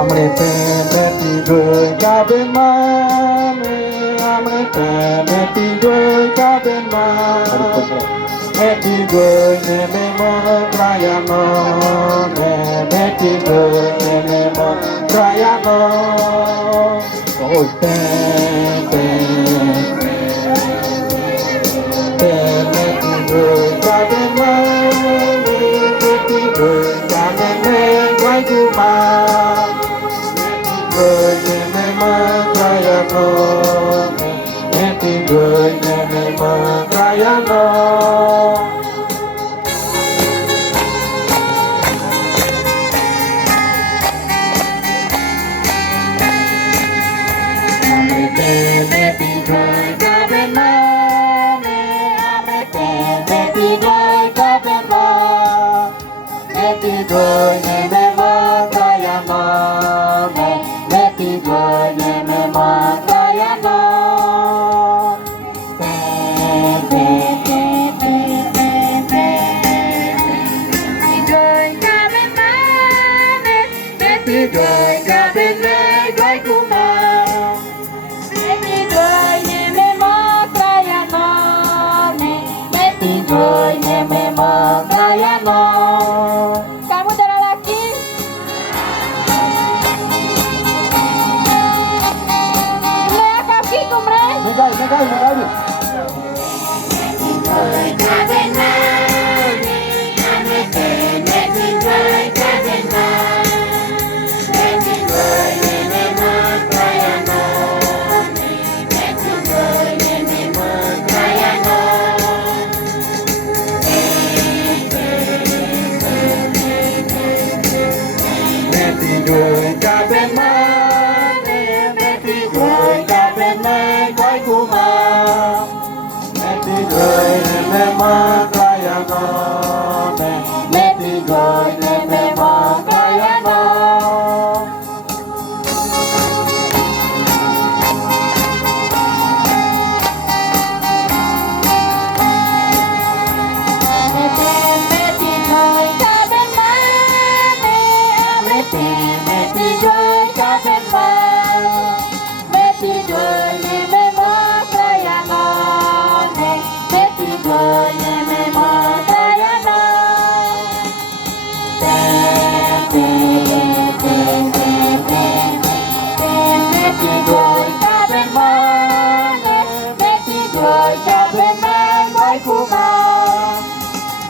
Amre meti goi kaben mane, amre meti goi kaben mane, meti goi neme mo trayano, meti goi neme mo trayano, oi meti goi kaben mane, meti goi kaben me goi kuma. Người neme ma kaya no, meti người neme ma kaya no. Amete meti người kaben ma, amete meti người kaben ma, meti người neme ma kaya no. Người neme ma kaya no, người ca bên má, người ca bên mẹ gái của ma, người neme ma kaya no, người neme ma kaya no. Kamu darah laki. Megai. Người ca bên má, amete meti người ca bên má, meti người neme ma kaya no, meti người neme ma kaya no. Meti người ca bên má, meti người ca bên mẹ gái của ma. Người neme ma kaya no, meti người neme ma kaya no. Meti người ca bên má, meti người ca bên má, meti người neme ma kaya no. Người neme ma kaya no, meti người ca bên má, meti người ca bên mẹ gái của ma,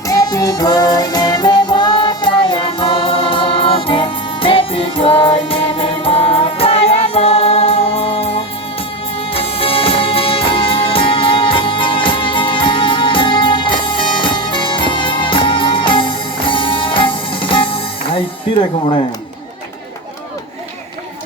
meti người neme ma kaya no, meti người neme ma kaya no. Ay, tira como